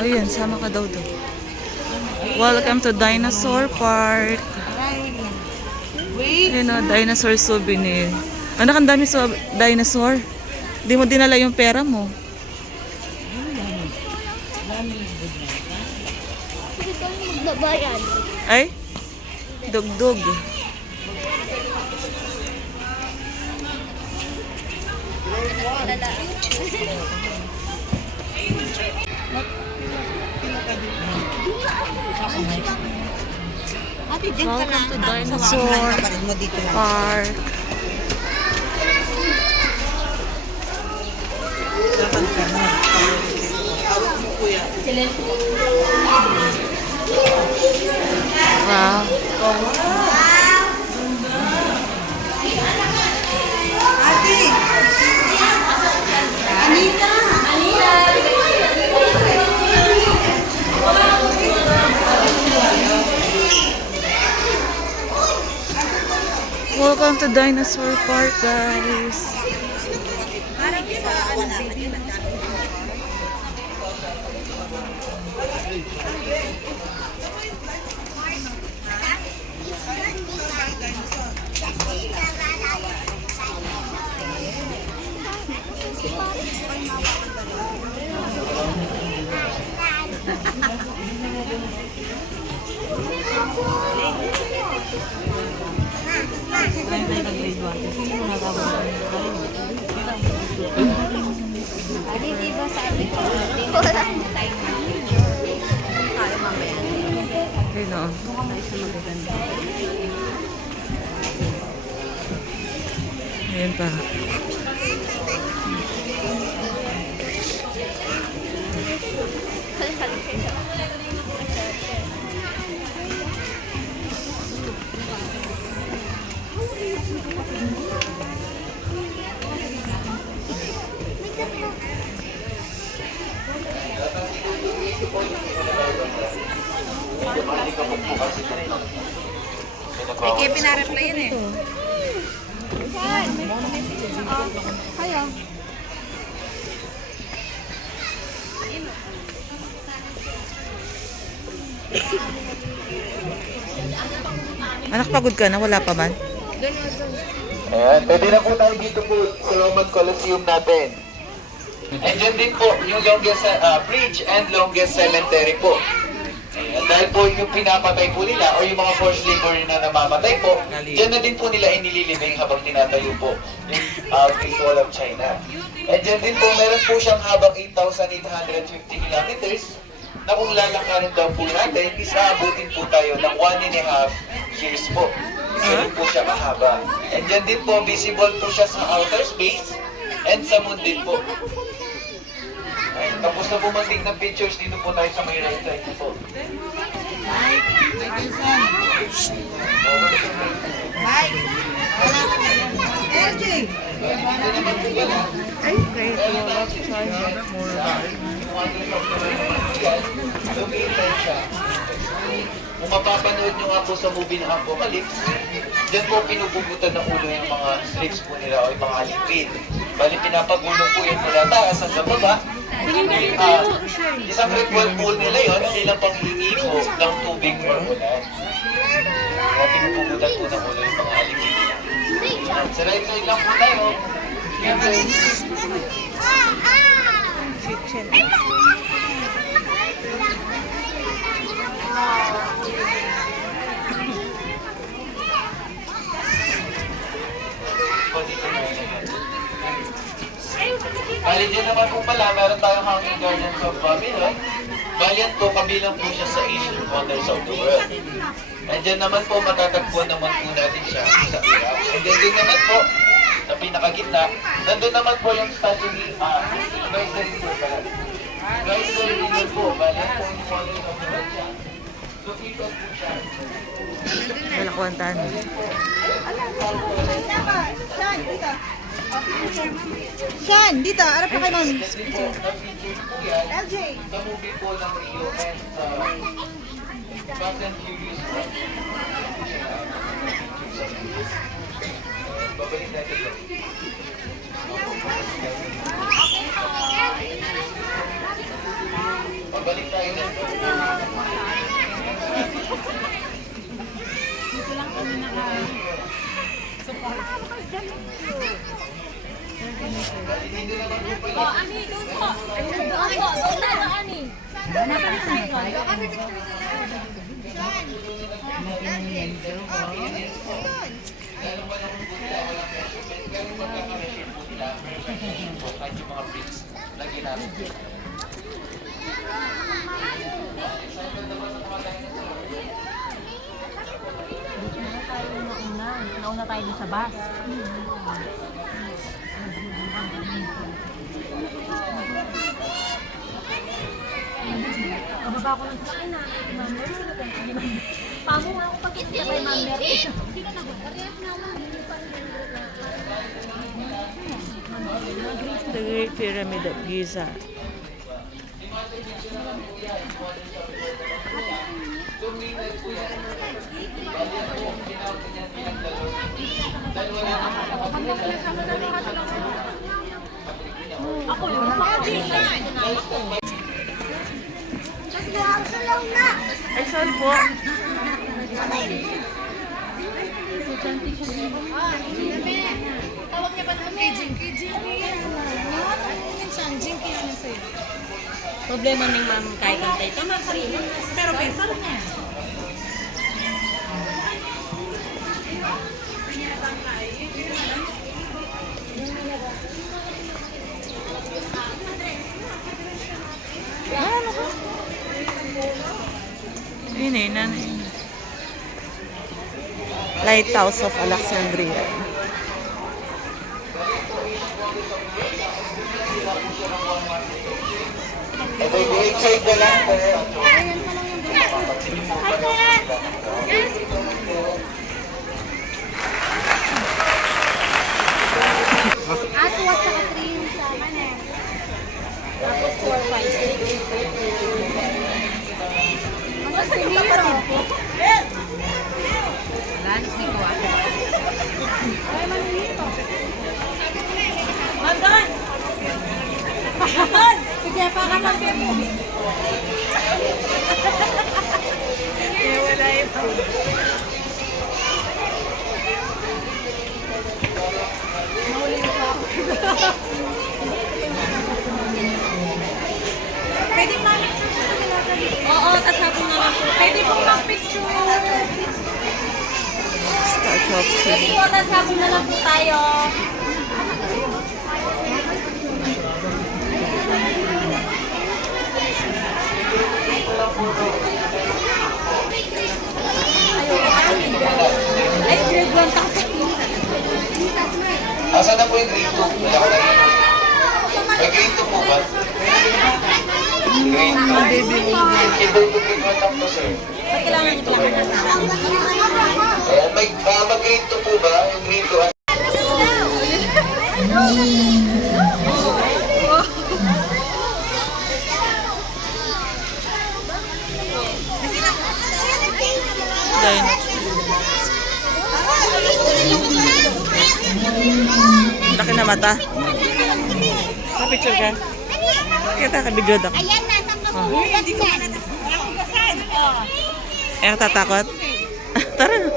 Ayun, sama ka daw doon. Welcome to Dinosaur Park. Ayun o, dinosaur souvenir. Anak, ang dami sa dinosaur. Di mo dinala yung pera mo. Tayo magbabayan. Ay, dugdug. Ka na. Welcome to Dinosaur Park. Wow. Welcome to Dinosaur Park, guys. Ate, di ba sabi ko? Di ko lang tayo. Kaya mamaya. Ayun o. Ayan pa. Kaya pinareply yan eh. Kaya. Anak, pagod ka na? Wala pa man? Ayan, pwede na po tayo dito po sa Roman Colosseum natin. And dyan din po yung longest uh, bridge and longest cemetery po. Ayan, dahil po yung pinapatay po nila o yung mga forced labor na namamatay po, dyan na din po nila inililibing habang tinatayo po yung uh, Great Wall of China. And dyan din po, meron po siyang habang 8,850 kilometers na kung lalakarin daw po natin, is aabutin po tayo ng one and a half years po. Ganun po siya kahaba. And dyan din po, visible po siya sa outer space and sa moon din po. Ay, tapos na po matig ng pictures dito po tayo sa may right side po. Ay, great. Wala pa China. Lumitan siya. Kung mapapanood nyo nga po sa movie na Apocalypse, dyan po pinupugutan ng ulo yung mga strips po nila o yung mga alipin. Bali, pinapagulong po yun mula taas hanggang baba. Ah, isang ritual pool nila yun, nilang panghingi po ng tubig formulan. Kaya pinupugutan po ng ulo yung mga nila. Sa right side lang po tayo. Side. Bali dyan naman po pala, meron tayong Hanging Gardens of Babylon. Bali yan po, kabilang po siya sa Asian Wonders of the World. And dyan naman po, matatagpuan naman po natin siya sa Iraq. And then din naman po, sa pinakagitna, nandun naman po yung statue ni ah, Geyser po pala. Naman po, bali yan po yung Wonders of the World siya. So, ito po siya. Wala ko ang tanong. Saan? Dito. Sean, dito. Arap ka kay ma'am. LJ! Movie po ng Rio and Fast and Furious po. Babalik natin yun. Pabalik tayo na. Kahit yung mga bricks, lagyan natin. Nauna tayo sa bus. Bababa ko lang sa akin na. Ma'am, Pamo nga ako pag isa kay Ma'am Mary. Hindi ka na ba? Parehas naman. The Great Pyramid of Giza. Ako yung makakita. Ay, sorry po. Tawag niya pa naman kay Jing. Kay Jing. Minsan, Jing kaya na sa'yo. Problema ng ma'am kahit antay tama pa rin. Pero peso rin. eh. Nan Lighthouse of Alexandria. Okay, i-check na. Hi, Kuya! Yes! Ato at saka 3 yung sama na. Tapos 4, 5, 6, 8, 8, 8, 8, 8, 8 si Nino. Wala, hindi ko ako. Ay, manilito. Mandan! Mandan! Sige, pakatapin mo. Hindi, wala ito. Mahuli ko ako. Pwede pa sa Chop Sushi. Sabi na lang po tayo. Ay, grade 1 ka Asan na po yung grade 2? Wala ko na rin. May grade 2 po ba? Grade 2. Grade 2. Grade 2. Grade 2. Grade 2. Grade 2 kailangan niya pinakakasama. Ayan, may uh, mag-grade po ba? Yung grade to? Laki na mata. Ah, Na-picture ka? Kaya tayo ka-video daw. Ayan, nasa kapag. Hindi ko na natapasan. Eh, tatakot? Tara na.